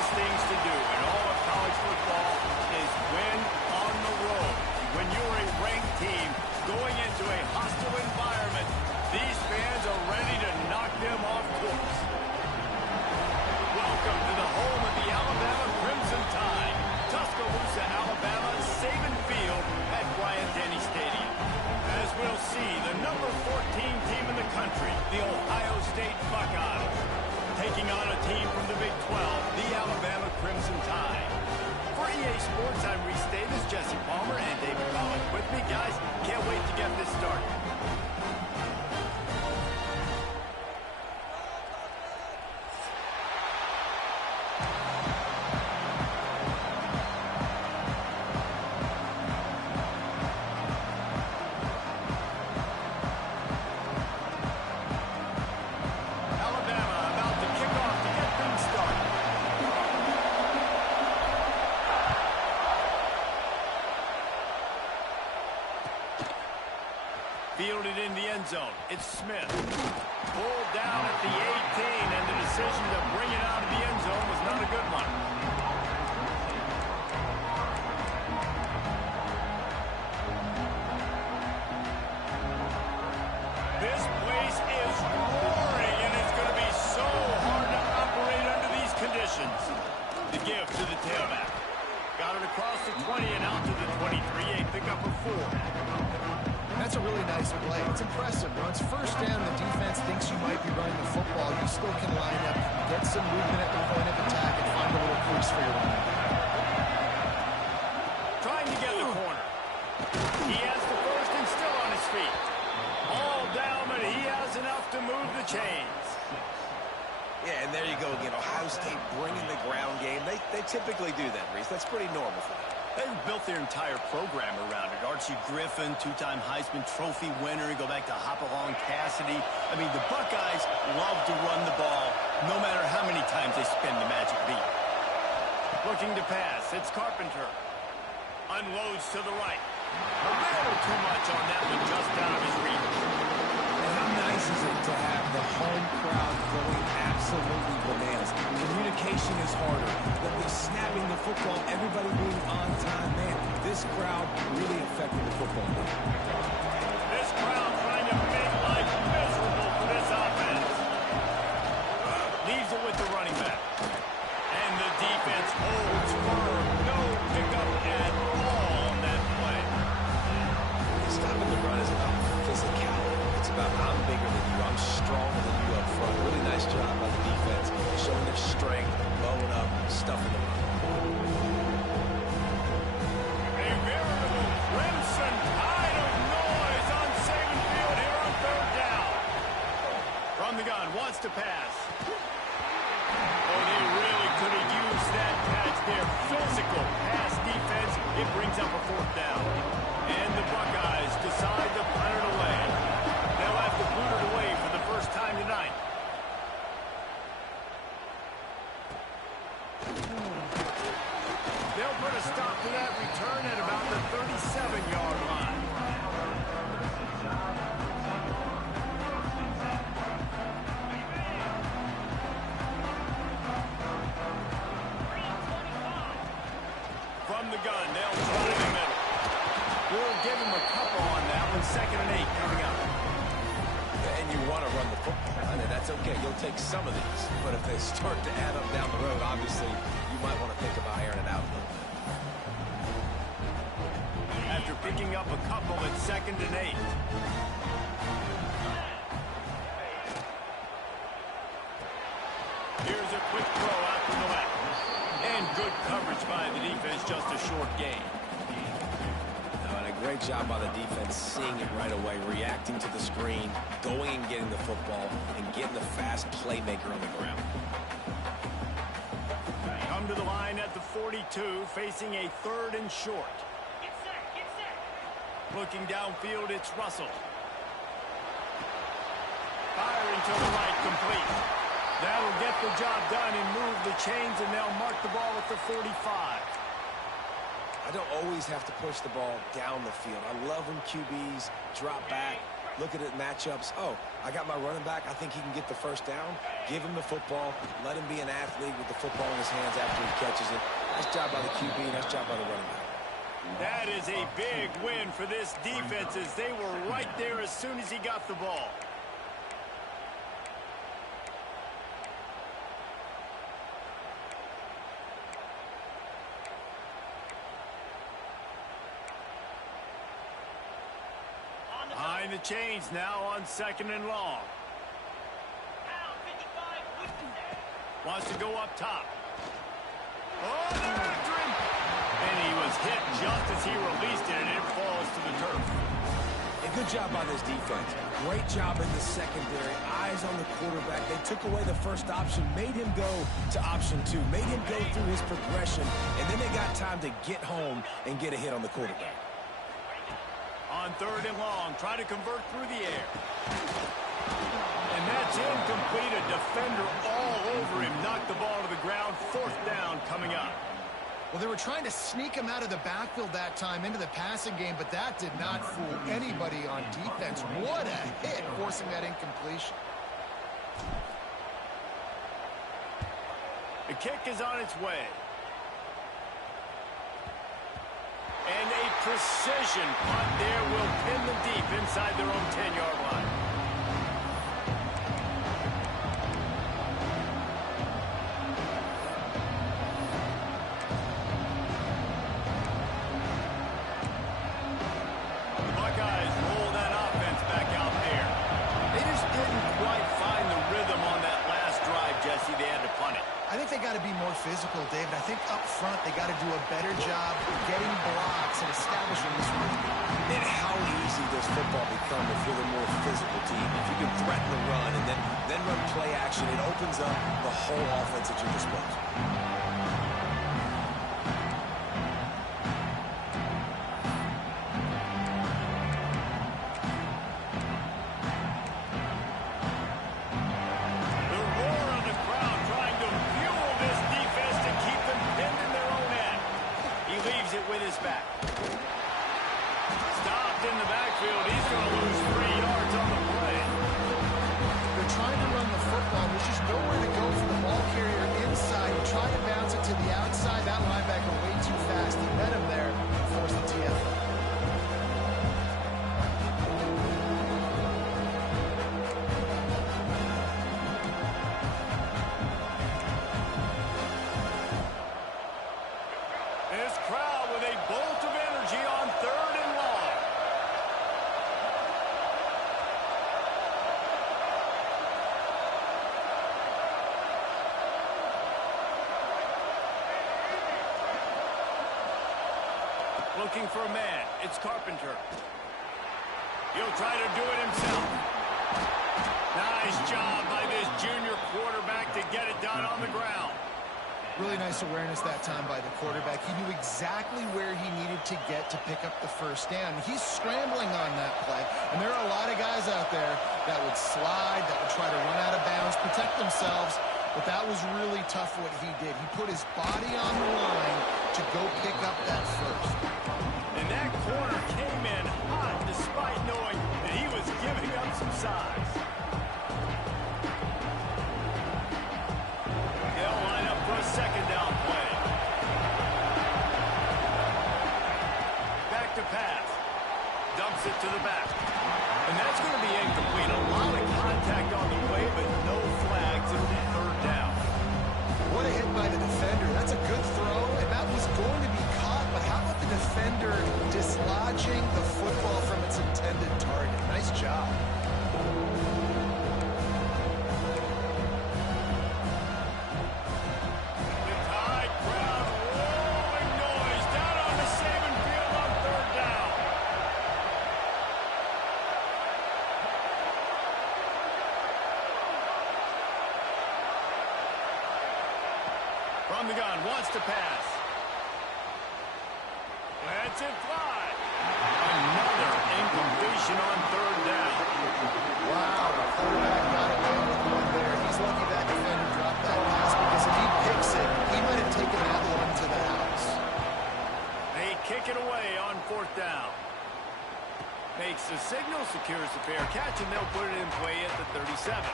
toughest things to do in all of college football is win on the road. When you're a ranked team going into a hostile environment, these fans are ready to knock them off course. Welcome to the home of the Alabama Crimson Tide, Tuscaloosa, Alabama, Saban Field at Bryant-Denny Stadium. As we'll see, the number 14 team in the country, the Ohio State Buckeyes, taking on a team from the Big 12, the Alabama Crimson Tide. For EA Sports, I'm Reese Davis, Jesse Palmer, and David Collins with me. Guys, can't wait to get this started. Fielded in the end zone. It's Smith. Pulled down at the 18, and the decision to bring it out of the end zone was not a good one. This place is roaring, and it's going to be so hard to operate under these conditions. The give to the tailback. Got it across the 20 and out to the 23, a pickup of 4. That's a really nice play. It's impressive. Once first down, the defense thinks you might be running the football. You still can line up, get some movement at the point of attack, and find a little crease for your running. Trying to get the corner. He has the first and still on his feet. All down, but he has enough to move the chains. Yeah, and there you go again. Ohio State bringing the ground game. They typically do that, Reese. That's pretty normal for them. They've built their entire program around it. Archie Griffin, two-time Heisman Trophy winner. You go back to Hopalong Cassidy. I mean, the Buckeyes love to run the ball, no matter how many times they spin the magic beat. Looking to pass. It's Carpenter. Unloads to the right. A little too much on that one, just out of his reach. And how nice is it to have the home crowd going absolutely bananas? Communication is harder. The snapping the football, everybody being on time, man. This crowd really affected the football game. This crowd trying to make life miserable for this offense. Leaves it with the running back. And the defense holds firm. No pickup at all on that play. Stopping the run is about physicality. It's about I'm bigger than you. I'm stronger than you up front. Really nice job by the defense, showing their strength, blowing up, stuffing the run. A veritable crimson tide of noise on Saban Field here on third down. From the gun, wants to pass. Oh, they really could have used that catch there. Physical pass defense. It brings up a fourth down. And the Buckeyes decide to punt it away. They'll have to boot it away for the first time tonight. They'll put a stop to that return at about the 37-yard line. From the gun, they'll try in the middle. We'll give him a couple on that one. 2nd and 8 coming up. And you want to run the football, and that's okay. You'll take some of these. But if they start to add up down the road, obviously, you might want to think about airing it out a little bit. After picking up a couple at 2nd and 8. Here's a quick throw out to the left. And good coverage by the defense, just a short gain. And a great job by the defense seeing it right away, reacting to the screen, going and getting the football, and getting the fast playmaker on the ground. Come to the line at the 42, facing a 3rd and short. Get set. Looking downfield, it's Russell. Firing to the right, complete. That'll get the job done and move the chains, and they'll mark the ball at the 45. I don't always have to push the ball down the field. I love when QBs drop back, look at it matchups. Oh, I got my running back. I think he can get the first down. Give him the football. Let him be an athlete with the football in his hands after he catches it. Nice job by the QB. Nice job by the running back. That is a big win for this defense as they were right there as soon as he got the ball. Behind the chains now on 2nd and long. Wants to go up top. Oh, they're after him. And he was hit just as he released it, and it falls to the turf. A good job by this defense. Great job in the secondary. Eyes on the quarterback. They took away the first option, made him go to option 2, made him go through his progression, and then they got time to get home and get a hit on the quarterback. On 3rd and long, try to convert through the air. And that's incomplete. A defender all over him. Knocked the ball to the ground. 4th down coming up. Well, they were trying to sneak him out of the backfield that time into the passing game, but that did not fool anybody on defense. What a hit, forcing that incompletion. The kick is on its way. And a precision punt there will pin them deep inside their own 10-yard line. The Buckeyes roll that offense back out there. They just didn't quite find the rhythm on that last drive, Jesse. They had to punt it. I think they got to be more physical, David. I think up front they got to do a better job getting blocks and establishing this run. And how easy does football become if you're the more physical team? If you can threaten the run and then run play action, it opens up the whole offense at your disposal. With his back. Stopped in the backfield. He's going to lose 3 yards on the play. They're trying to run the football. There's just nowhere to go for the ball carrier inside. He tried to bounce it to the outside. That linebacker way too fast. He met him there and forced the TFL. This crowd with a bolt of energy on 3rd and long. Looking for a man. It's Carpenter. He'll try to do it himself. Nice job by this junior quarterback to get it done on the ground. Really nice awareness that time by the quarterback. He knew exactly where he needed to get to pick up the first down. He's scrambling on that play, and there are a lot of guys out there that would slide, that would try to run out of bounds, protect themselves, but that was really tough what he did. He put his body on the line to go pick up that first. And that corner came in hot despite knowing that he was giving up some size. They'll line up for a 2nd down play. Back to pass. Dumps it to the back. And that's going to be incomplete. A lot of contact on the way, but no flags. It'll be 3rd down. What a hit by the defender. That's a good throw, and that was going to be caught, but how about the defender dislodging the football from its intended target? Nice job. From the gun, wants to pass. Lets it fly. Another incompletion on 3rd down. Wow, the quarterback got away with one there. He's lucky that defender dropped that pass because if he picks it, he might have taken that one to the house. They kick it away on 4th down. Makes the signal, secures the fair catch, and they'll put it in play at the 37.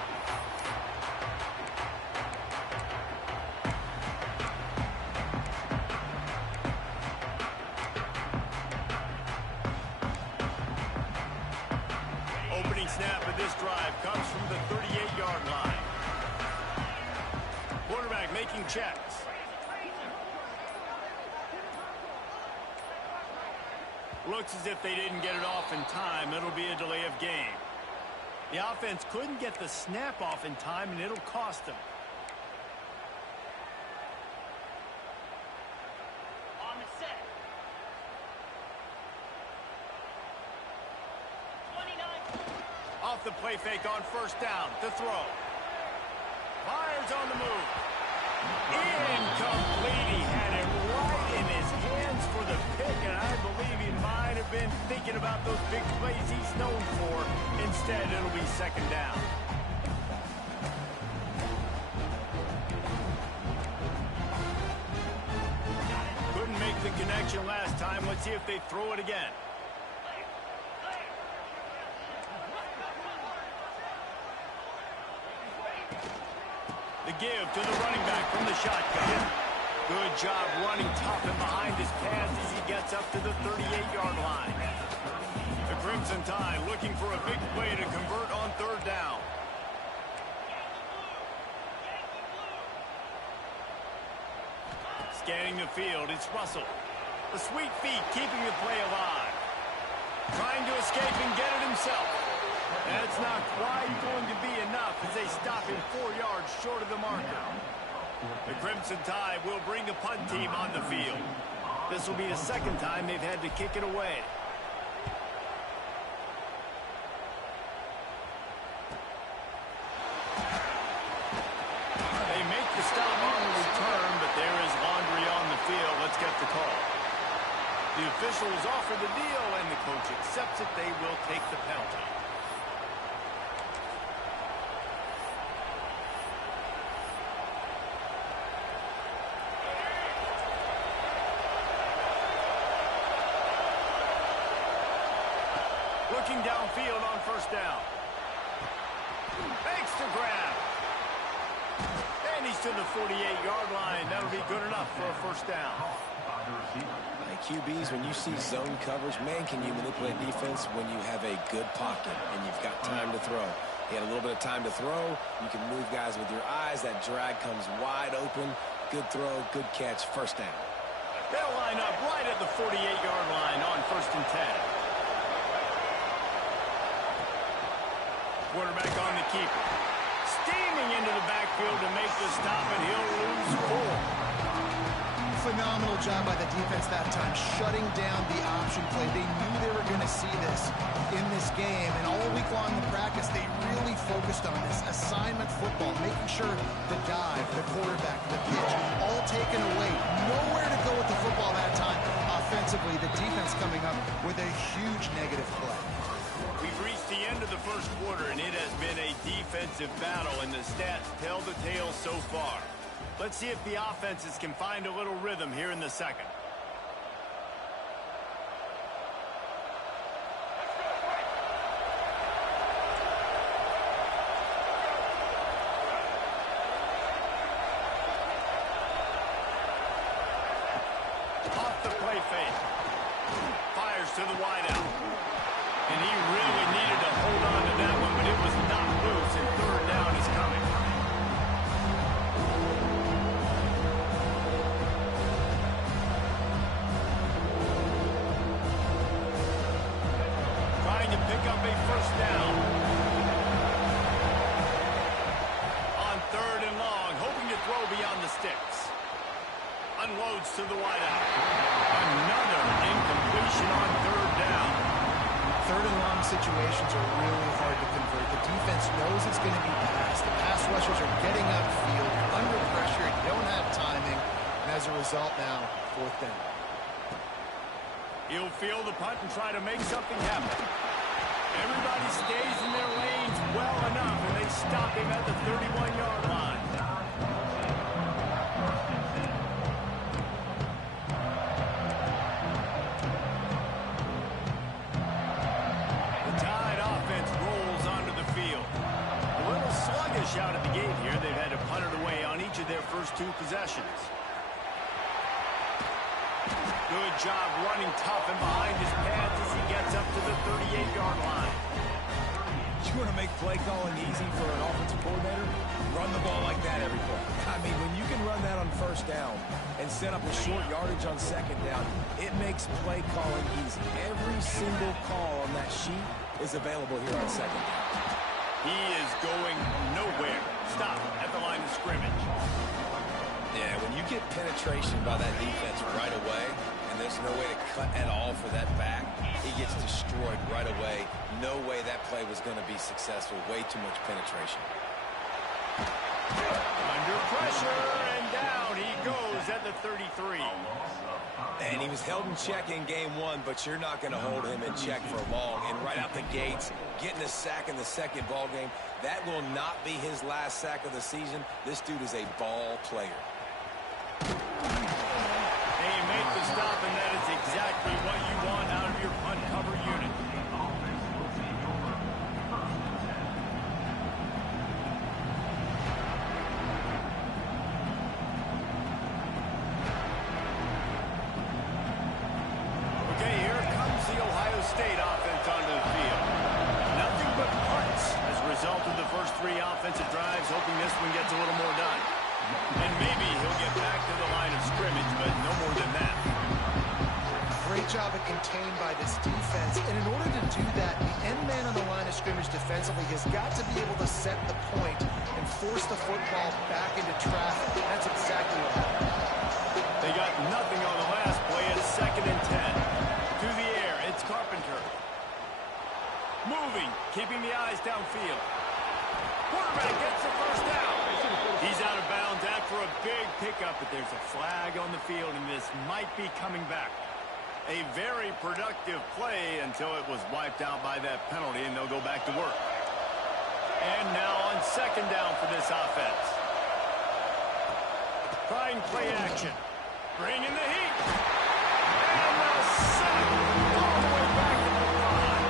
Opening snap of this drive comes from the 38-yard line. Quarterback making checks. Looks as if they didn't get it off in time. It'll be a delay of game. The offense couldn't get the snap off in time, and it'll cost them. On the set. 29. Off the play fake on first down. To throw. Fires on the move. Incomplete. He had it right in his hands for the pick, and I believe he might have been thinking about those big plays he's known for. Instead, it'll be second down. Couldn't make the connection last time. Let's see if they throw it again. The give to the running back from the shotgun. Good job running tough and behind his pads as he gets up to the 38-yard line. The Crimson Tide looking for a big play to convert on third down. Scanning the field, it's Russell. The sweet feet keeping the play alive. Trying to escape and get it himself. That's not quite going to be enough as they stop him 4 yards short of the marker. The Crimson Tide will bring the punt team on the field. This will be the second time they've had to kick it away. They make the stop on the return, but there is laundry on the field. Let's get the call. The officials offer the deal, and the coach accepts it. They will take the penalty. Looking downfield on first down. Makes the grab. And he's to the 48-yard line. That'll be good enough for a first down. Like QBs, when you see zone coverage, man, can you manipulate defense when you have a good pocket and you've got time to throw. He had a little bit of time to throw. You can move guys with your eyes. That drag comes wide open. Good throw, good catch, first down. They'll line up right at the 48-yard line on first and 10. Quarterback on the keeper. Steaming into the backfield to make the stop, and he'll lose 4. Phenomenal job by the defense that time, shutting down the option play. They knew they were going to see this in this game, and all week long in practice, they really focused on this assignment football, making sure the dive, the quarterback, the pitch, all taken away. Nowhere to go with the football that time. Offensively, the defense coming up with a huge negative play. We've reached the end of the first quarter, and it has been a defensive battle, and the stats tell the tale so far. Let's see if the offenses can find a little rhythm here in the second. Off the play fake. Fires to the wideout. And he really needed to hold on to that one, but it was not loose, and third down is coming. Trying to pick up a first down. On third and long, hoping to throw beyond the sticks. Unloads to the wideout. Another incompletion on third down. Third and long situations are really hard to convert. The defense knows it's going to be passed. The pass rushers are getting upfield, under pressure, you don't have timing, and as a result now, fourth down. He'll field the punt and try to make something happen. Everybody stays in their lanes well enough, and they stop him at the 31-yard line. possessions. Good job running tough and behind his pads as he gets up to the 38-yard line. You want to make play calling easy for an offensive coordinator? Run the ball like that every play. I mean, when you can run that on first down and set up a short yardage on second down, it makes play calling easy. Every single call on that sheet is available here on second down. He is going nowhere. Stop at the line of scrimmage. Yeah, when you get penetration by that defense right away, and there's no way to cut at all for that back, he gets destroyed right away. No way that play was going to be successful. Way too much penetration. Under pressure, and down he goes at the 33. And he was held in check in game one, but you're not going to hold him in check for long. And right out the gates, getting a sack in the second ball game, that will not be his last sack of the season. This dude is a ball player. They make the stop, and that is exactly what you want out of your punt cover unit. Okay, here comes the Ohio State offense onto the field. Nothing but punts as a result of the first three offensive drives, hoping this one gets a little more done. And maybe he'll get back to the line of scrimmage, but no more than that. Great job at contained by this defense. And in order to do that, the end man on the line of scrimmage defensively has got to be able to set the point and force the football back into traffic. That's exactly what happened. They got nothing on the last play. It's 2nd and 10. To the air, it's Carpenter. Moving, keeping the eyes downfield. Quarterback gets the first down. He's out of bounds after a big pickup, but there's a flag on the field, and this might be coming back. A very productive play until it was wiped out by that penalty, and they'll go back to work. And now on 2nd down for this offense. Trying play action. Bring in the heat. And the sack all the way back to the line.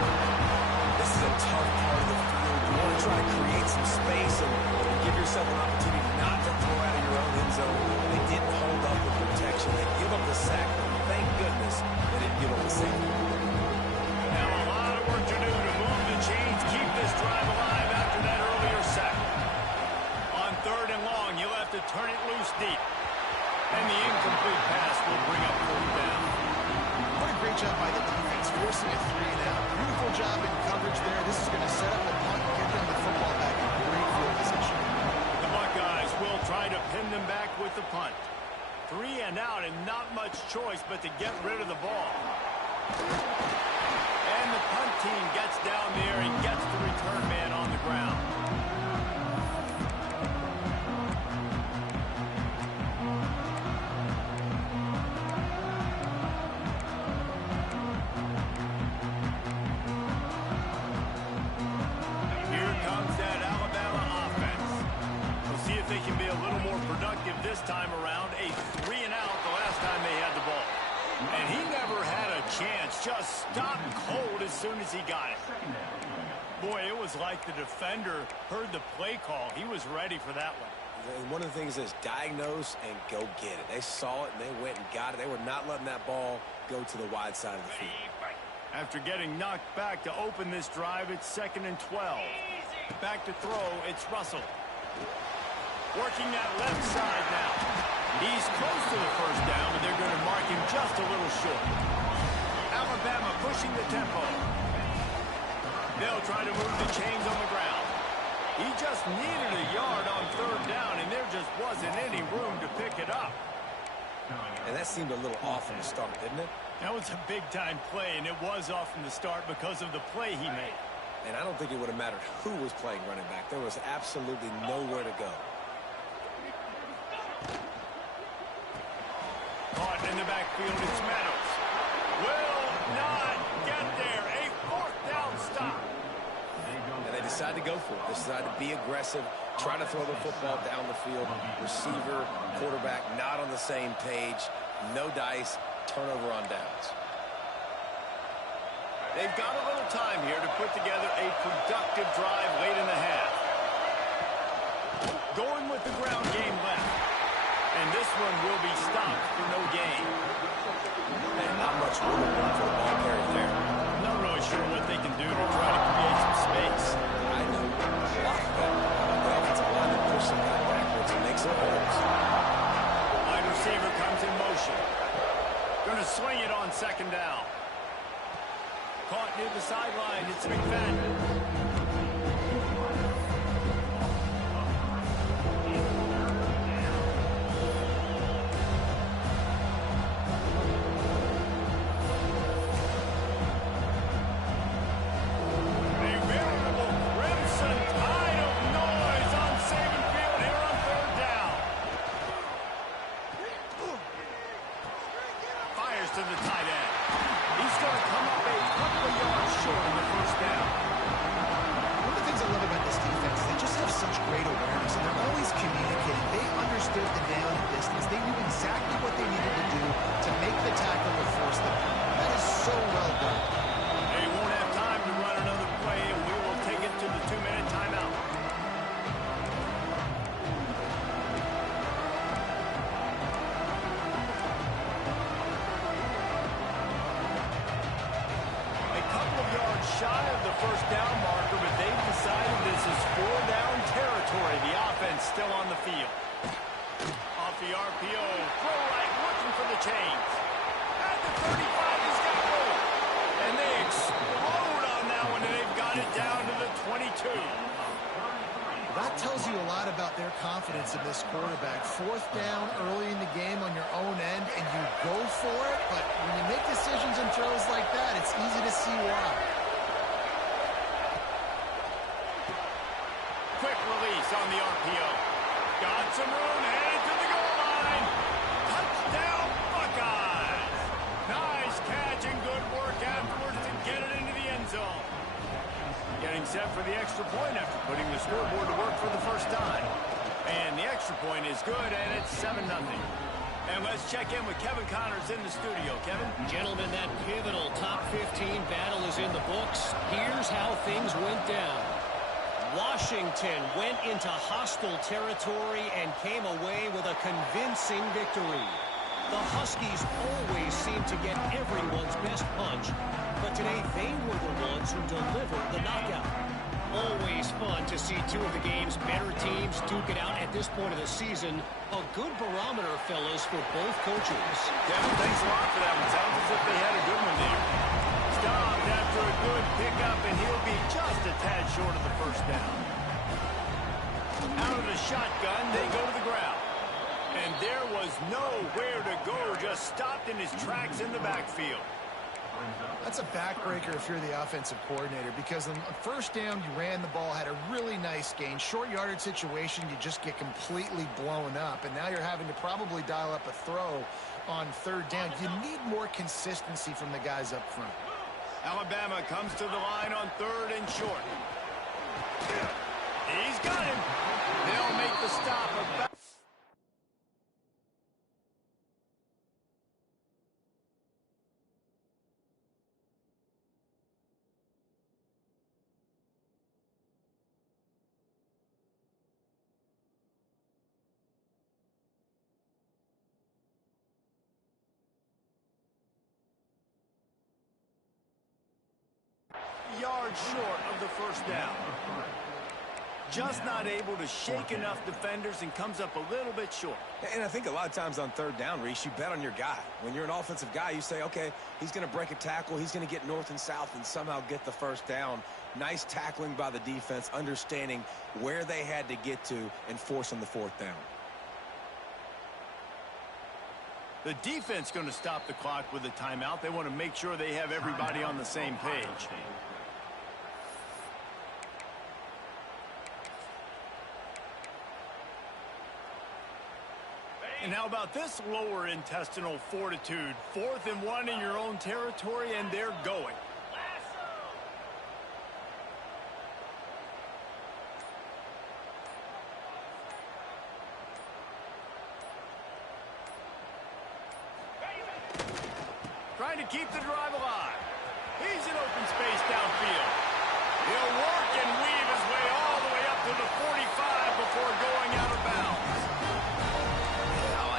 This is a tough part of the field. You want to try to create some space and give yourself an opportunity not to throw out of your own end zone. They didn't hold up with protection. They give up the sack. Thank goodness they didn't give up the safety. Now a lot of work to do to move the chains, keep this drive alive after that earlier sack. On 3rd and long, you'll have to turn it loose deep. And the incomplete pass will bring up 4th down. What a great job by the defense, forcing a 3 and out. Beautiful job in coverage there. This is going to set up the punt and get them the football back in great field position. The Buckeyes will try to pin them back with the punt. 3 and out, and not much choice but to get rid of the ball. And the punt team gets down there and gets the return man on the ground. Here comes that Alabama offense. We'll see if they can be a little more productive this time around. A 3 and out the last time they had the ball. And he never had a chance. Just stopped cold as soon as he got it. Boy, it was like the defender heard the play call. He was ready for that one. And one of the things is diagnose and go get it. They saw it and they went and got it. They were not letting that ball go to the wide side of the field. After getting knocked back to open this drive, it's 2nd and 12. Back to throw, it's Russell. Working that left side now. He's close to the first down, but they're going to mark him just a little short. Alabama pushing the tempo. They'll try to move the chains on the ground. He just needed a yard on 3rd down, and there just wasn't any room to pick it up. And that seemed a little off from the start, didn't it? That was a big-time play, and it was off from the start because of the play he made. And I don't think it would have mattered who was playing running back. There was absolutely nowhere to go. Caught in the backfield, it's Meadows. Will not get there. A 4th down stop. And they decided to go for it. They decided to be aggressive, try to throw the football down the field. Receiver, quarterback, not on the same page. No dice. Turnover on downs. They've got a little time here to put together a productive drive late in the half. Going with the ground game left. And this one will be stopped for no gain. And not much room for the ball carrier there. Not really sure what they can do to try to create some space. I know. Block that. The offensive line to push some guy backwards and make some holes. Wide receiver comes in motion. Going to swing it on second down. Caught near the sideline. It's McFadden. To the tight end. He's going to come up a couple of yards short on the first down. One of the things I love about this defense is they just have such great awareness, and they're always communicating. They understood the down and distance. They knew exactly what they needed to do to make the tackle to force the punt. That is so well done. They won't have time to run another play, and we will take it to the 2-minute timeout. Shy of the first down marker, but they've decided this is 4-down territory. The offense still on the field. Off the RPO, throw right, looking for the chains. At the 35, he's got room. And they explode on that one, and they've got it down to the 22. That tells you a lot about their confidence in this quarterback. Fourth down early in the game on your own end, and you go for it, but when you make decisions and throws like that, it's easy to see why. Quick release on the RPO. Got some room, headed to the goal line. Touchdown, Buckeyes. Nice catch and good work afterwards to get it into the end zone. Getting set for the extra point after putting the scoreboard to work for the first time. And the extra point is good, and it's 7-0. And let's check in with Kevin Connors in the studio. Kevin? Gentlemen, that pivotal top 15 battle is in the books. Here's how things went down. Washington went into hostile territory and came away with a convincing victory. The Huskies always seem to get everyone's best punch, but today they were the ones who delivered the knockout. Always fun to see two of the game's better teams duke it out at this point of the season. A good barometer, fellas, for both coaches. Kevin, thanks a lot for that one. Sounds as if they had a good one there. Stopped after a good pickup, and he'll be just a tad short of the first down. Out of the shotgun, they go to the ground. And there was nowhere to go, just stopped in his tracks in the backfield. That's a backbreaker if you're the offensive coordinator, because on first down, you ran the ball, had a really nice gain. Short yardage situation, you just get completely blown up, and now you're having to probably dial up a throw on third down. You need more consistency from the guys up front. Alabama comes to the line on third and short. He's got him. They'll make the stop about. Yards short of the first down. Just not able to shake enough defenders and comes up a little bit short. And I think a lot of times on third down, Reese, you bet on your guy. When you're an offensive guy, you say, okay, he's going to break a tackle. He's going to get north and south and somehow get the first down. Nice tackling by the defense, understanding where they had to get to and forcing the fourth down. The defense going to stop the clock with a timeout. They want to make sure they have everybody on the same page. And how about this lower intestinal fortitude? 4th and 1 in your own territory, and they're going. Trying to keep the drive alive. He's in open space downfield. He'll work and weave his way all the way up to the 45 before going out of bounds. Yeah, I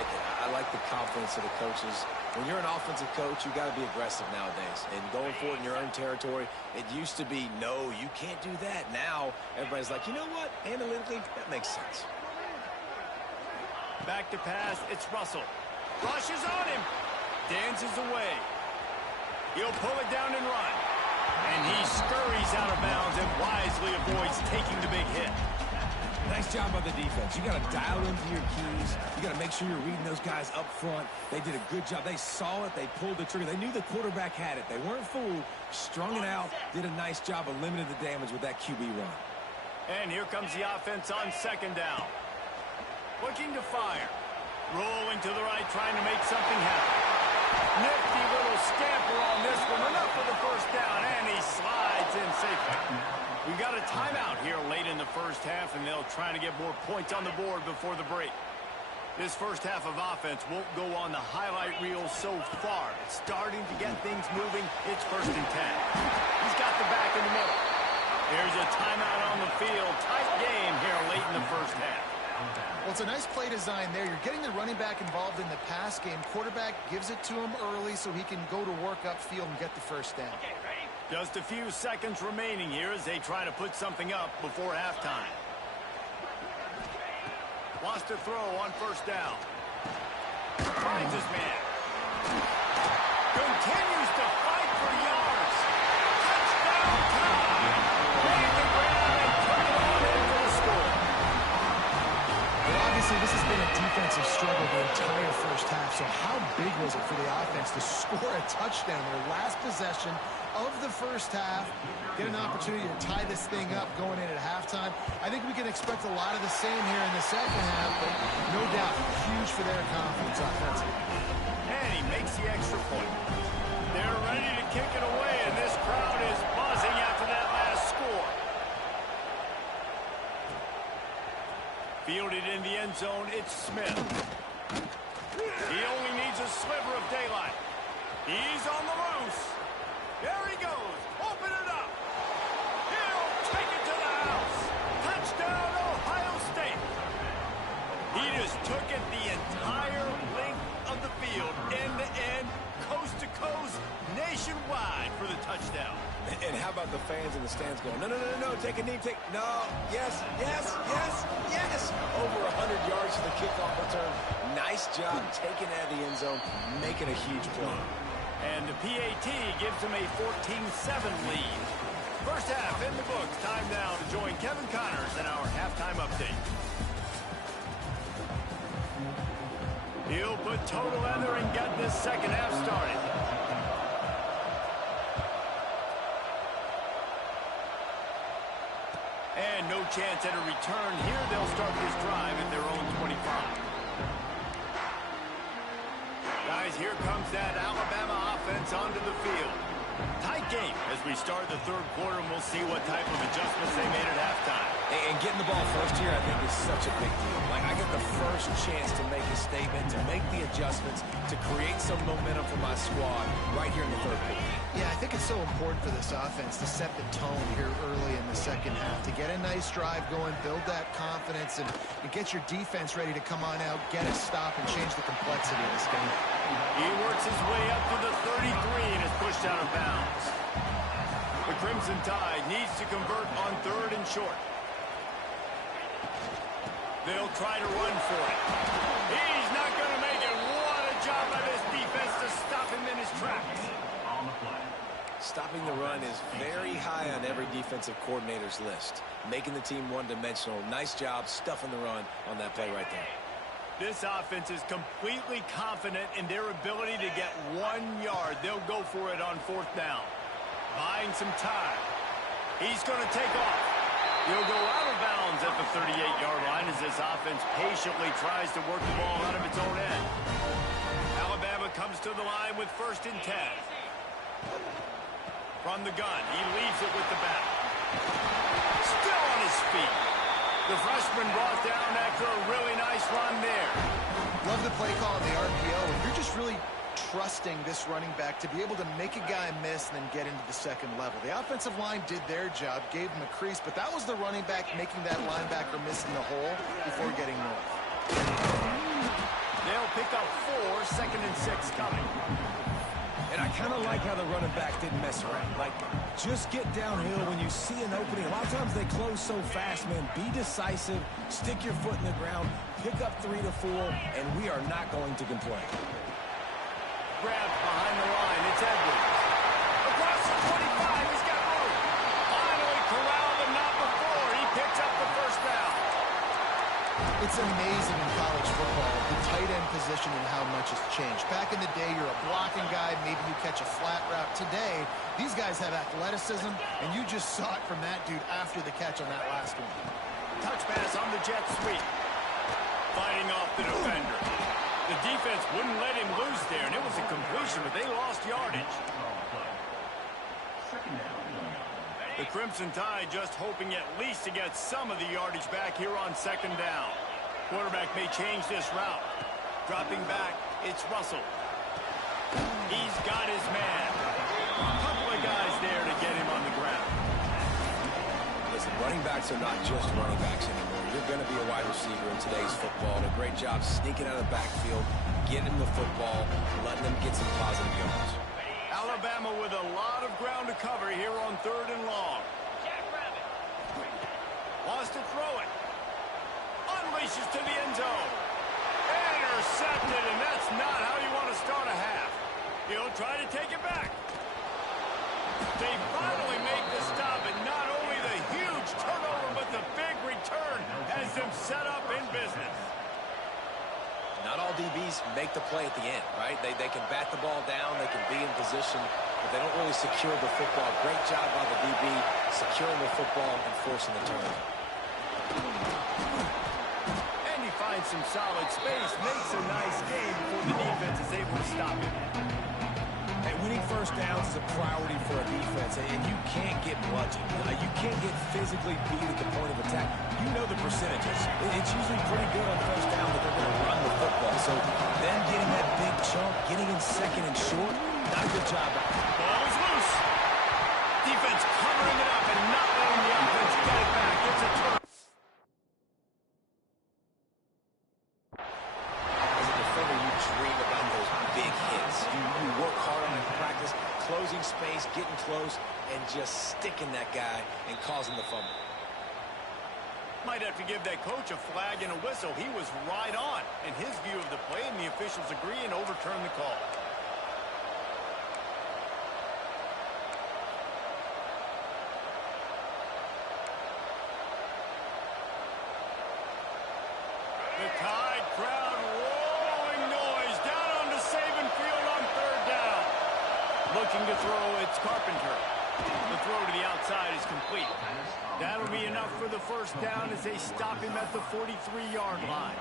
respect the confidence of the coaches. When you're an offensive coach, you got to be aggressive nowadays. And going for it in your own territory, it used to be, no, you can't do that. Now, everybody's like, you know what? Analytically, that makes sense. Back to pass, it's Russell. Rushes on him. Dances away. He'll pull it down and run. And he scurries out of bounds and wisely avoids taking the big hit. Nice job by the defense. You got to dial into your keys. You got to make sure you're reading those guys up front. They did a good job. They saw it. They pulled the trigger. They knew the quarterback had it. They weren't fooled. Strung it out. Did a nice job of limiting the damage with that QB run. And here comes the offense on second down. Looking to fire. Rolling to the right, trying to make something happen. Nifty little scamper on this one. Enough for the first down, and he slides in safely. We got a timeout here late in the first half, and they'll try to get more points on the board before the break. This first half of offense won't go on the highlight reel so far. It's starting to get things moving. It's 1st and 10. He's got the back in the middle. There's a timeout on the field. Tight game here late in the first half. Well, it's a nice play design there. You're getting the running back involved in the pass game. Quarterback gives it to him early so he can go to work upfield and get the first down. Okay, ready? Just a few seconds remaining here as they try to put something up before halftime. Wants to throw on 1st down. Finds his man. Continues to fight for yards. Touchdown time. Made the grab and took it on in for the score. Well, obviously, this has been a defensive struggle the entire first half, so how big was it for the offense to score a touchdown? Their last possession of the first half, get an opportunity to tie this thing up going in at halftime. I think we can expect a lot of the same here in the second half, but no doubt, huge for their confidence offensively. And he makes the extra point. They're ready to kick it away, and this crowd is buzzing after that last score. Fielded in the end zone, it's Smith. He only needs a sliver of daylight. He's on the loose. There he goes. Open it up. He'll take it to the house. Touchdown, Ohio State. He just took it the entire length of the field, end to end, coast to coast, nationwide for the touchdown. And how about the fans in the stands going, no, no, no, no, take a knee, no, yes, yes, yes, yes. Over 100 yards to the kickoff return. Nice job taking it out of the end zone, making a huge play. And the PAT gives him a 14-7 lead. First half in the books. Time now to join Kevin Connors in our halftime update. He'll put total leather and get this second half started. And no chance at a return here. They'll start this drive at their own 25. Guys, here comes that Alabama offense onto the field. Tight game as we start the third quarter, and we'll see what type of adjustments they made at halftime. And getting the ball first here, I think, is such a big deal. Like, I get the first chance to make a statement, to make the adjustments, to create some momentum for my squad right here in the third quarter. Yeah, I think it's so important for this offense to set the tone here early in the second half, to get a nice drive going, build that confidence, and get your defense ready to come on out, get a stop, and change the complexity of this game. He works his way up to the 33 and is pushed out of bounds. The Crimson Tide needs to convert on 3rd and short. They'll try to run for it. He's not going to make it. What a job by this defense to stop him in his tracks. Stopping the run is very high on every defensive coordinator's list. Making the team one-dimensional. Nice job stuffing the run on that play right there. This offense is completely confident in their ability to get 1 yard. They'll go for it on 4th down. Buying some time. He's going to take off. He'll go out of bounds at the 38-yard line as this offense patiently tries to work the ball out of its own end. Alabama comes to the line with 1st and 10. From the gun, he leaves it with the back. Still on his feet. The freshman brought down after a really nice run there. Love the play call on the RPO, and you're just really trusting this running back to be able to make a guy miss and then get into the second level. The offensive line did their job, gave him a crease, but that was the running back making that linebacker miss in the hole before getting north. They'll pick up 4, 2nd and 6 coming. And I kind of like how the running back didn't mess around. Like, just get downhill when you see an opening. A lot of times they close so fast, man. Be decisive, stick your foot in the ground, pick up 3 to 4, and we are not going to complain. Grabbed behind the line. It's Edwards. Across the 25. He's got room. Finally corralled, but not before. He picks up the first down. It's amazing in college football, the tight end position and how much has changed. Back in the day, you're a blocking guy, maybe you catch a flat route. Today, these guys have athleticism, and you just saw it from that dude after the catch on that last one. Touch pass on the jet sweep. Fighting off the defender. The defense wouldn't let him loose there, and it was a completion, but they lost yardage. The Crimson Tide just hoping at least to get some of the yardage back here on 2nd down. Quarterback may change this route. Dropping back, it's Russell. He's got his man. A couple of guys there to get him on the ground. Listen, running backs are not just running backs anymore. You're going to be a wide receiver in today's football. And a great job sneaking out of the backfield, getting them the football, letting them get some positive yards. Alabama with a lot of ground to cover here on 3rd and long. Wants to throw it. Unleashes to the end zone. Intercepted, and that's not how you want to start a half. He'll try to take it back. They finally make the stop, and not only the huge turnover, but the big return has them set up in business. Not all DBs make the play at the end, right? They can bat the ball down, they can be in position, but they don't really secure the football. Great job by the DB securing the football and forcing the turnover. And he finds some solid space, makes a nice game before the defense is able to stop him. Hey, winning first downs is a priority for a defense, and you can't get bludgeoned. You can't get physically beat at the point of attack. You know the percentages. It's usually pretty good on first down that they're going to run the football. So them getting that big chunk, getting in 2nd and short, not a good job. Ball is loose. Defense covering it up and not letting the offense get it back. It's a turn. As a defender, you dream about those big hits. You work hard on it in practice, closing space, getting close, and just sticking that guy and causing the fumble. Might have to give that coach a flag and a whistle. He was right on in his view of the play, and the officials agree and overturn the call. The Tide crowd rolling noise down onto Saban Field on 3rd down. Looking to throw, it's Carpenter. The throw to the outside is complete. That'll be enough for the first down as they stop him at the 43-yard line.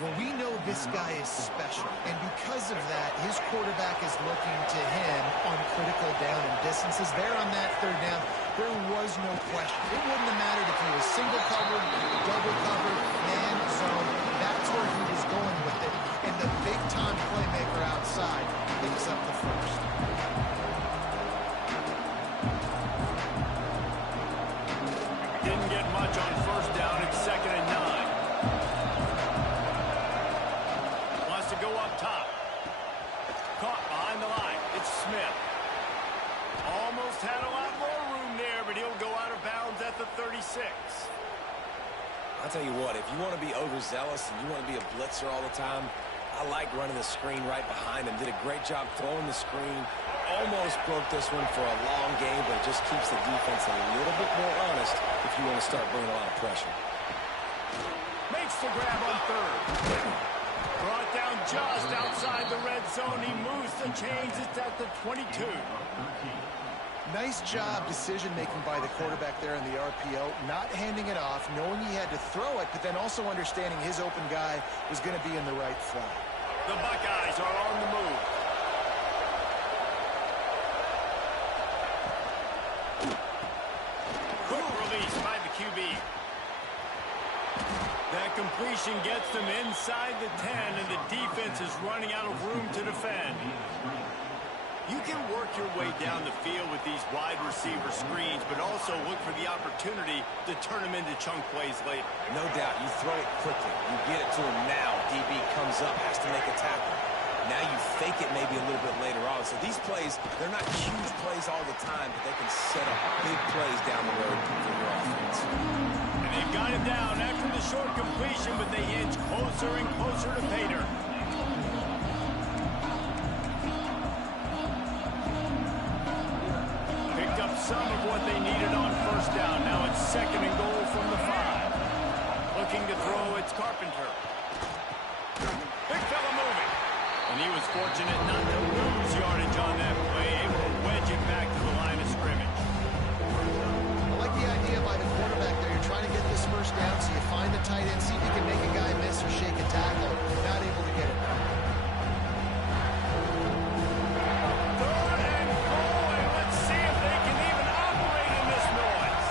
Well, we know this guy is special, and because of that, his quarterback is looking to him on critical down and distances. There on that 3rd down, there was no question. It wouldn't have mattered if he was single covered, double covered, man, zone. That's where he was going with it, and the big-time playmaker outside picks up the first. Didn't get much on first down. It's 2nd and 9. Wants to go up top. Caught behind the line. It's Smith. Almost had a lot more room there, but he'll go out of bounds at the 36. I'll tell you what, if you want to be overzealous and you want to be a blitzer all the time, I like running the screen right behind him. Did a great job throwing the screen. Almost broke this one for a long game, but it just keeps the defense a little bit more honest if you want to start bringing a lot of pressure. Makes the grab on 3rd. Brought down just outside the red zone. He moves the chains. It's at the 22. Nice job decision-making by the quarterback there in the RPO, not handing it off, knowing he had to throw it, but then also understanding his open guy was going to be in the right flat. The Buckeyes are on the move. Quick release by the QB. That completion gets them inside the 10, and the defense is running out of room to defend. You can work your way down the field with these wide receiver screens, but also look for the opportunity to turn them into chunk plays later. No doubt, you throw it quickly. You get it to him now. DB comes up, has to make a tackle. Now you fake it maybe a little bit later on. So these plays, they're not huge plays all the time, but they can set up big plays down the road for your offense. And they've got him down after the short completion, but they inch closer and closer to pay dirt. Picked up some of what they needed on first down. Now it's 2nd and goal from the 5. Looking to throw, it's Carpenter. Big fella moving. And he was fortunate not to lose yardage on that play, able to wedge it back to the line of scrimmage. I like the idea by the quarterback there. You're trying to get this first down, so you find the tight end, see if you can make a guy miss or shake a tackle. Not able to get it done. 3rd and goal, and let's see if they can even operate in this noise.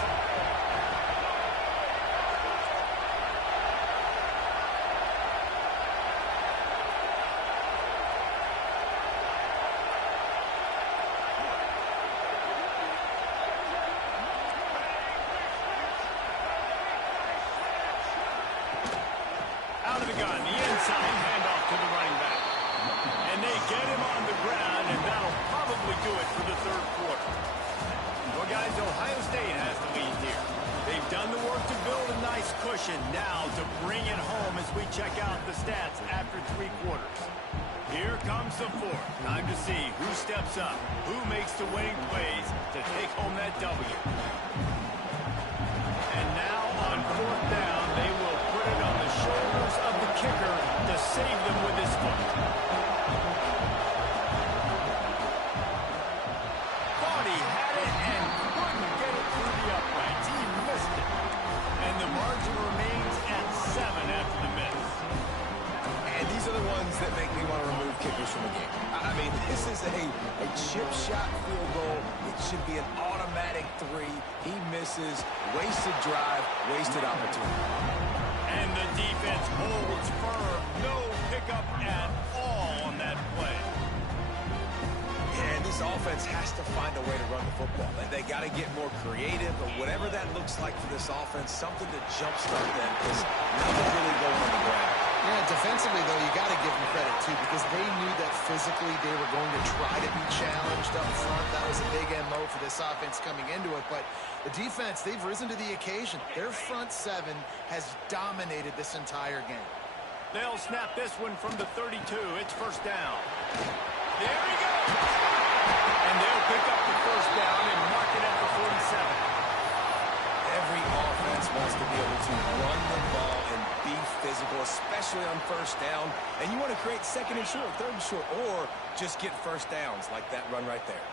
Out of the gun, the inside handoff to the running back. And they get him on the ground, and that'll probably do it for the 3rd quarter. Well, guys, Ohio State has the lead here. They've done the work to build a nice cushion. Now to bring it home as we check out the stats after 3 quarters. Here comes the 4th. Time to see who steps up, who makes the winning plays to take home that W. And now on 4th down, they will put it on the shoulders of the kicker to save them with his foot. Thought he had it and couldn't get it through the uprights. He missed it. And the margin remains at 7 after the miss. And these are the ones that make me want to remove kickers from the game. I mean, this is a chip shot field goal. It should be an automatic 3. He misses. Wasted drive, wasted opportunity. And the defense holds firm. No pickup at all on that play. And this offense has to find a way to run the football. They got to get more creative, but whatever that looks like for this offense, something to jumpstart them, because nothing's really going on the ground. Yeah, defensively, though, you got to give them credit, too, because they knew that physically they were going to try to be challenged up front. That was a big MO for this offense coming into it. But the defense, they've risen to the occasion. Their front 7 has dominated this entire game. They'll snap this one from the 32. It's 1st down. There he goes. And they'll pick up the 1st down and mark it at the 47. Every offense wants to be able to run the ball and be physical, especially on 1st down. And you want to create 2nd and short, 3rd and short, or just get 1st downs like that run right there.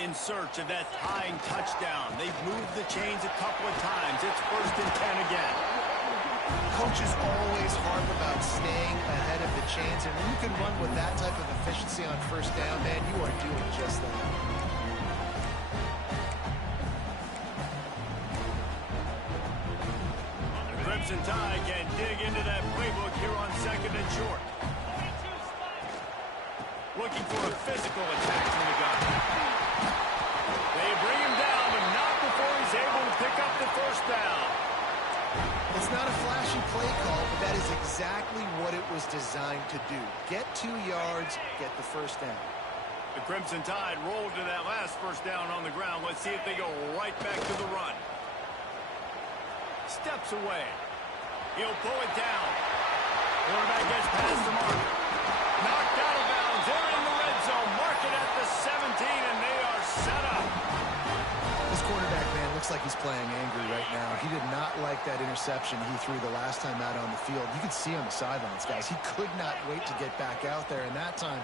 In search of that tying touchdown. They've moved the chains a couple of times. It's 1st and 10 again. Coaches always harp about staying ahead of the chains, and when you can run with that type of efficiency on 1st down, man, you are doing just that. The Crimson Tide can dig into that playbook here on 2nd and short. Looking for a physical attack from the gun. They bring him down, but not before he's able to pick up the 1st down. It's not a flashy play call, but that is exactly what it was designed to do. Get 2 yards, get the 1st down. The Crimson Tide rolled to that last 1st down on the ground. Let's see if they go right back to the run. Steps away. He'll pull it down. Quarterback gets past the mark. Knocked out of bounds. They're in the red zone. Mark it at the 17, and they are set up. This quarterback, man, looks like he's playing angry right now. He did not like that interception he threw the last time out on the field. You could see on the sidelines, guys. He could not wait to get back out there, and that time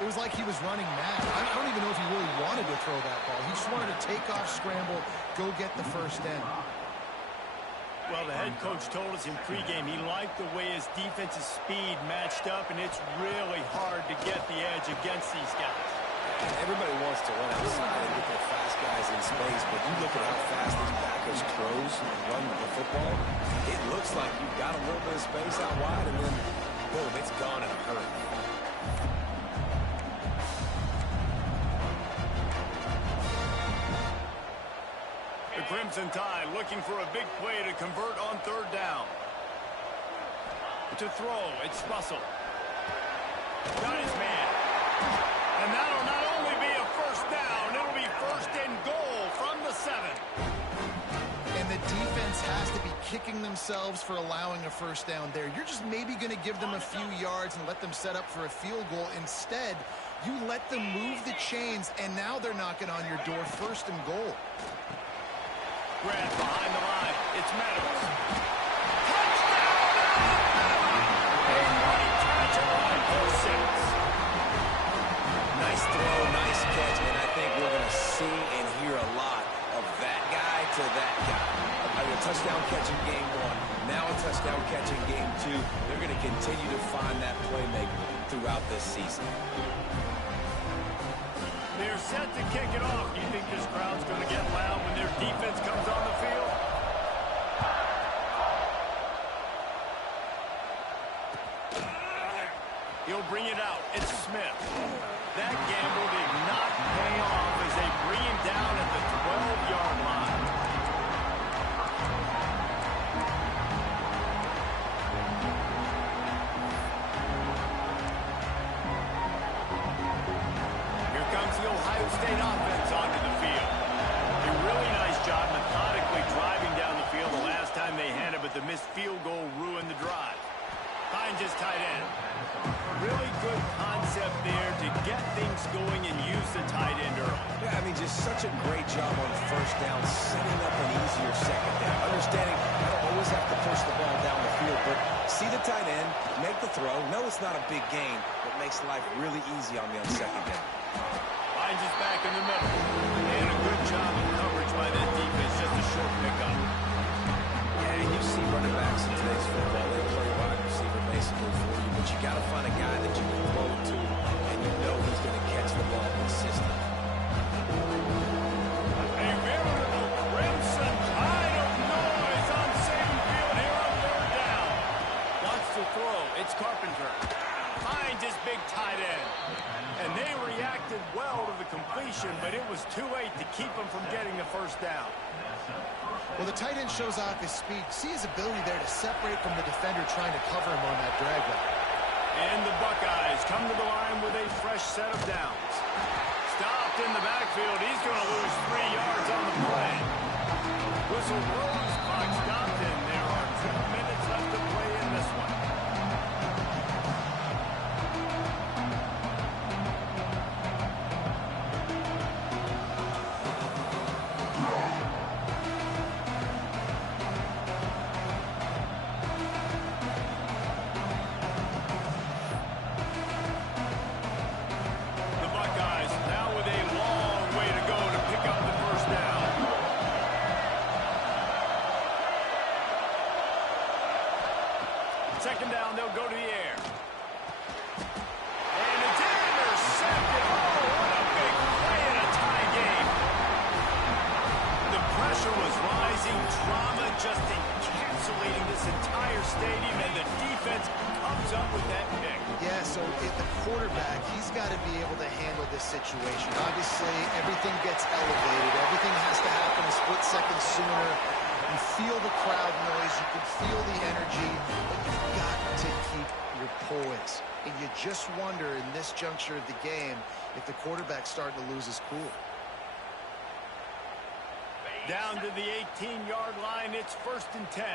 it was like he was running mad. I don't even know if he really wanted to throw that ball. He just wanted to take off, scramble, go get the 1st down. Well, the head coach told us in pregame he liked the way his defensive speed matched up, and it's really hard to get the edge against these guys. Everybody wants to run outside and get their fast guys in space, but you look at how fast these backers close and run the football, it looks like you've got a little bit of space out wide, and then, boom, it's gone in a hurry. Crimson Tide looking for a big play to convert on third down. To throw, it's Russell. Got his man. And that'll not only be a first down, it'll be first and goal from the 7. And the defense has to be kicking themselves for allowing a first down there. You're just maybe going to give them a few yards and let them set up for a field goal. Instead, you let them move the chains, and now they're knocking on your door, first and goal. Grab behind the line. It's Meadows. Nice throw, nice catch, and I think we're going to see and hear a lot of that guy to that guy. A touchdown catching game 1, now a touchdown catching game 2. They're going to continue to find that playmaker throughout this season. They're set to kick it off. Do you think this crowd's going to get loud when their defense comes on the field? He'll bring it out. It's Smith. That gamble did not pay off as they bring him down at the 12-yard line. Here comes the Ohio State offense onto the field. A really nice job methodically driving down the field the last time they had it, but the missed field goal ruined the drive. Finds his tight end. Really good concept there to get things going and use the tight end early. Yeah, I mean, just such a great job on first down, setting up an easier second down. Understanding I don't always have to push the ball down the field, but see the tight end, make the throw. No, it's not a big gain, but makes life really easy on me on second down. Finds his back in the middle. And a good job of coverage by that defense. Just a short pickup. Yeah, and you see running backs in today's football, they play wide receiver basically for you, but you got to find a guy that you can throw to, and you know he's going to catch the ball consistently. A veritable crimson tide of noise on Saban Field here on third down. Wants to throw. It's Carpenter. Finds his big tight end. And they reacted well to the completion, but it was too late to keep him from getting the first down. Well, the tight end shows off his speed. See his ability there to separate from the defender trying to cover him on that drag route. And the Buckeyes come to the line with a fresh set of downs. Stopped in the backfield. He's going to lose 3 yards on the play. Whistle blows, clock stopped, and there are 2 minutes left to play in this one. Second down, they'll go to the air. And it's intercepted. Oh, what a big play in a tie game. The pressure was rising. Drama just encapsulating this entire stadium, and the defense comes up with that pick. Yeah, so the quarterback, he's got to be able to handle this situation. Obviously, everything gets elevated. Everything has to happen a split second sooner. You feel the crowd noise. You can feel the energy. But you've got to keep your poise. And you just wonder in this juncture of the game if the quarterback's starting to lose his cool. Down to the 18-yard line. It's first and 10.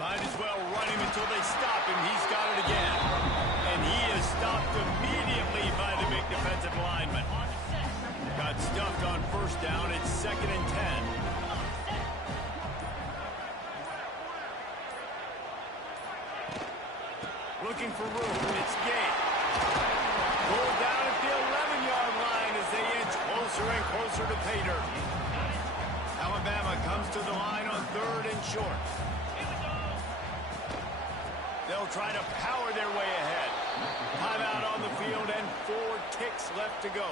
Might as well run him until they stop him. He's got it again. And he is stopped immediately by the big defensive lineman. Got stuffed on first down. It's second and 10. Looking for room. It's Gate. Pulled down at the 11-yard line as they inch closer and closer to pay dirt. Alabama comes to the line on third and short. They'll try to power their way ahead. Timeout on the field and 4 ticks left to go.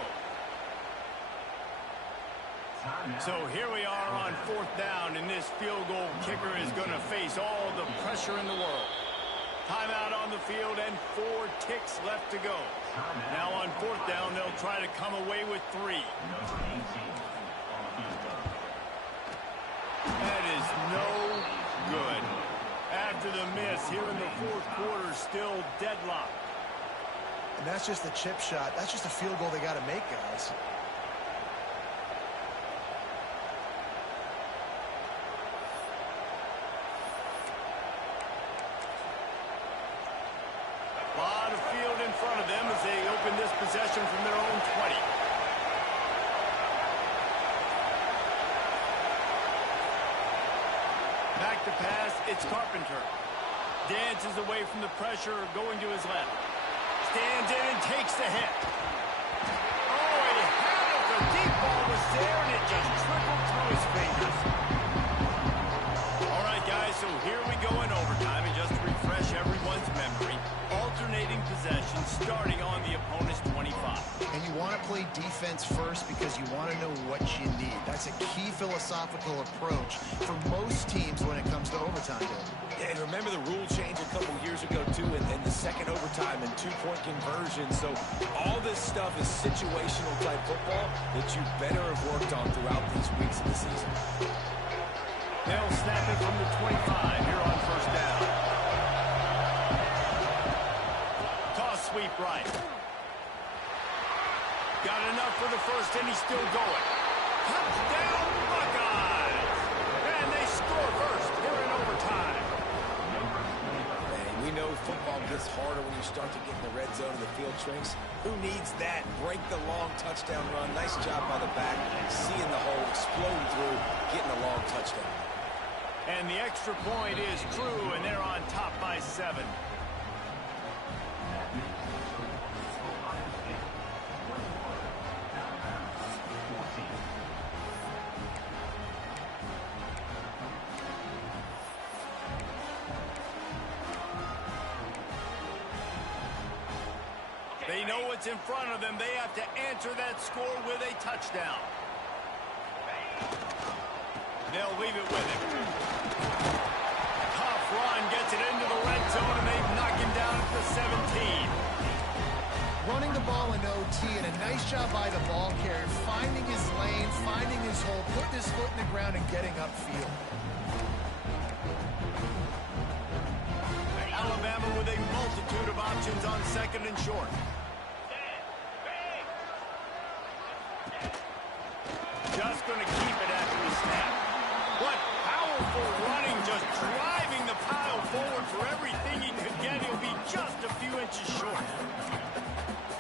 So here we are on fourth down, and this field goal kicker is going to face all the pressure in the world. Timeout on the the field and 4 ticks left to go. Now on 4th down, they'll try to come away with 3. That is no good. After the miss here in the 4th quarter, still deadlocked. And that's just a chip shot. That's just a field goal they got to make, guys. A lot of field in front of them as they open this possession from their own 20. Back to pass, it's Carpenter. Dances away from the pressure, going to his left. Stands in and takes the hit. Oh, he had it. The deep ball was there, and it just trickled through his fingers. All right, guys, so here we go in overtime. And just to refresh everyone's memory, alternating possession starting on the opponent's 25. And you want to play defense first because you want to know what you need. That's a key philosophical approach for most teams when it comes to overtime. Yeah, and remember the rule change a couple years ago, too, in the second overtime and 2-point conversion. So all this stuff is situational type football that you better have worked on throughout these weeks of the season. They'll snap it from the 25 here on 1st down. Toss sweep right. Got enough for the first, and he's still going. Touchdown, Buckeyes! And they score first here in overtime. We know football gets harder when you start to get in the red zone of the field, Trace. Who needs that? Break the long touchdown run. Nice job by the back. Seeing the hole, exploding through, getting a long touchdown. And the extra point is true, and they're on top by 7. They know what's in front of them. They have to answer that score with a touchdown. They'll leave it with him. Tough run, gets it into the red zone, and they knock him down at the 17. Running the ball in OT, and a nice job by the ball carrier, finding his lane, finding his hole, putting his foot in the ground, and getting upfield. Alabama with a multitude of options on 2nd and short. Just going to keep it after the snap. What powerful running, just driving the pile forward for everything he could get. He'll be just a few inches short.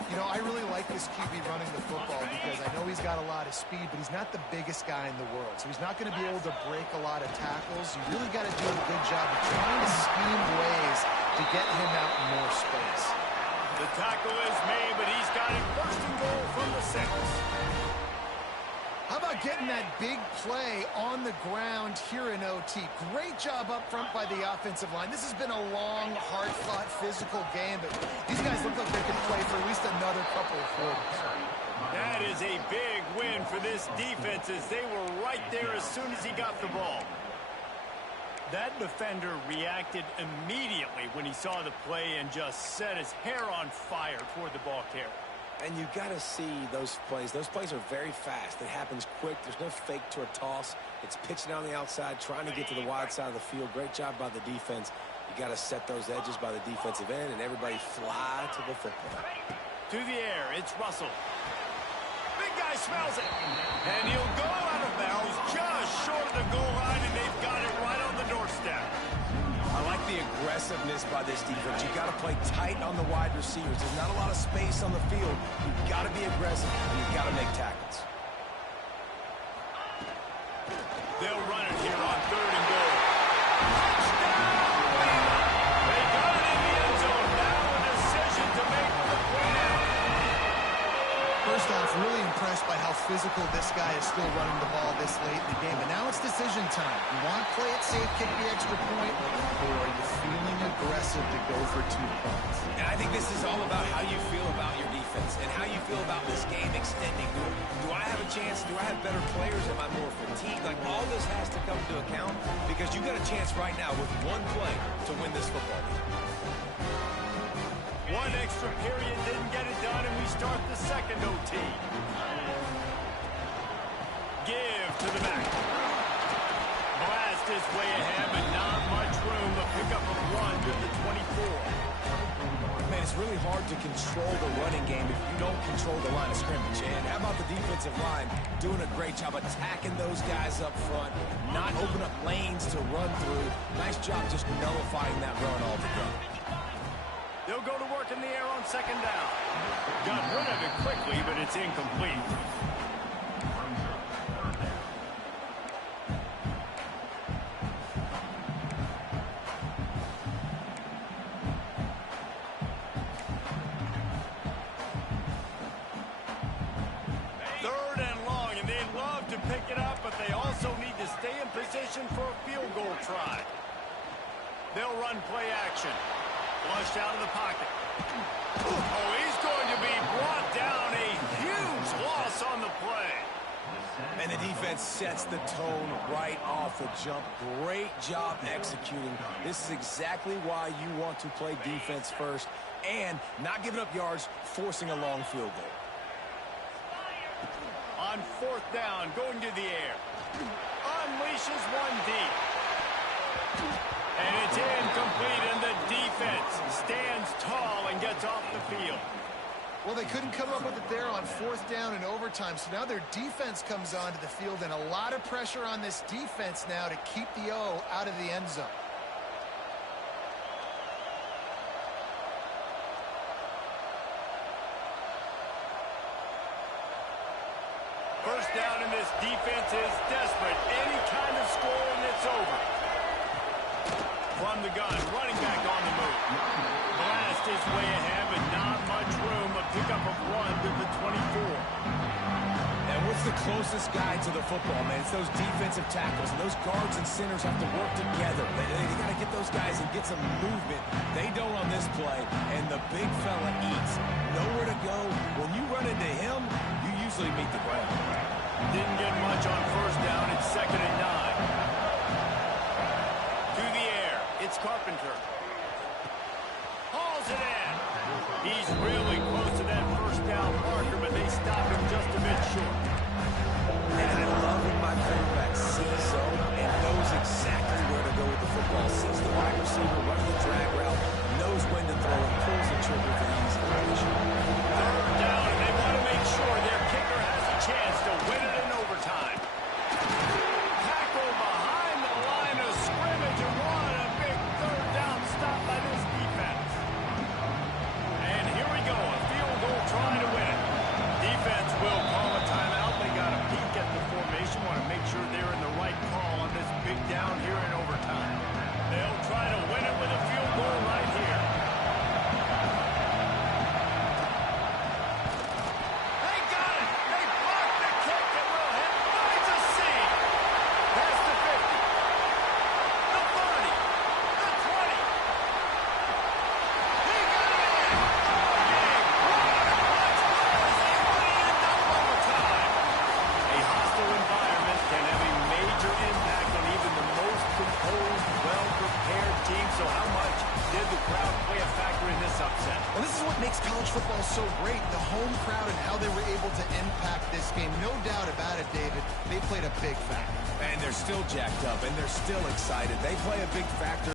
You know, I really like this QB running the football because I know he's got a lot of speed, but he's not the biggest guy in the world. So he's not going to be able to break a lot of tackles. You really got to do a good job of trying to scheme ways to get him out in more space. The tackle is made, but he's got it 1st and goal from the 6. How about getting that big play on the ground here in OT? Great job up front by the offensive line. This has been a long, hard-fought, physical game, but these guys look like they can play for at least another couple of quarters. That is a big win for this defense as they were right there as soon as he got the ball. That defender reacted immediately when he saw the play and just set his hair on fire toward the ball carrier. And you got to see those plays. Those plays are very fast. It happens quick. There's no fake to a toss. It's pitching on the outside, trying to get to the wide side of the field. Great job by the defense. You got to set those edges by the defensive end, and everybody fly to the football. To the air, it's Russell. Big guy smells it. And he'll go out of bounds just short of the goal line, and they've got it right on the doorstep. I like the aggressiveness by this defense. You got to play tight on the wide receivers. There's not a lot of space on the field. You've got to be aggressive, and you've got to make tackles. They'll run it here on 3rd and goal. Touchdown! They got it in the end zone. Now a decision to make for the point out. First off, really impressed by how physical this guy is still running the ball this late in the game. But now it's decision time. You want to play it safe, kick the extra point, or are you feeling aggressive to go for 2 points? And I think this is all about how you feel about your defense and how you feel about this game extending. Do I have a chance? Do I have better players? Am I more fatigued? Like, all this has to come into account because you got a chance right now with 1 play to win this football game. One extra period didn't get it done, and we start the second OT. Give to the back. Blast his way ahead, but not much room. A pickup of 1 to the 24. Man, it's really hard to control the running game if you don't control the line of scrimmage. And how about the defensive line doing a great job attacking those guys up front, not open up lanes to run through. Nice job just nullifying that run altogether. They'll go to work in the air on second down. Got rid of it quickly, but it's incomplete. Third and long, and they'd love to pick it up, but they also need to stay in position for a field goal try. They'll run play action. Flushed out of the pocket. Oh, he's going to be brought down. A huge loss on the play. And the defense sets the tone right off the jump. Great job executing. This is exactly why you want to play defense first and not giving up yards, forcing a long field goal. On fourth down, going to the air. Unleashes one deep. And it's incomplete, and the defense stands tall and gets off the field. Well, they couldn't come up with it there on fourth down and overtime, so now their defense comes onto the field, and a lot of pressure on this defense now to keep the O out of the end zone. First down, and this defense is desperate. Any kind of score, and it's over. From the gun, running back on the move. Blast his way ahead, but not much room. A pickup of 1 to the 24. And what's the closest guy to the football, man? It's those defensive tackles, and those guards and centers have to work together. They got to get those guys and get some movement. They don't on this play, and the big fella eats. Nowhere to go. When you run into him, you usually meet the ground. Didn't get much on first down. It's second and 9. To the air. It's Carpenter. Hauls it in. He's really close to that first down marker, but they stop him just a bit short. And I love when my quarterback sees zone and knows exactly where to go with the football. Sees the wide receiver running the drag route, knows when to throw, and pulls the trigger for the easy finish. Third down, and they want to make sure their kicker has a chance to win it in overtime. Tackle behind the line of scrimmage, and what a big third down stop by this defense. And here we go, a field goal try to win it. Defense will call a timeout. They got a peek at the formation, want to make sure they're in the right call on this big down here in overtime. They'll try to win it with a field goal right here. They got it! They blocked the kick and will hit finds a seam. Past the 50. The 30. The 20. He got it in! Game. What a clutch play as they put it in double overtime. A hostile environment can have a major impact on even the most composed, well-prepared team. So how much did the crowd play a factor in this upset? Well, this is what makes college football so great, the home crowd and how they were able to impact this game. No doubt about it, David. They played a big factor. And they're still jacked up, and they're still excited. They play a big factor.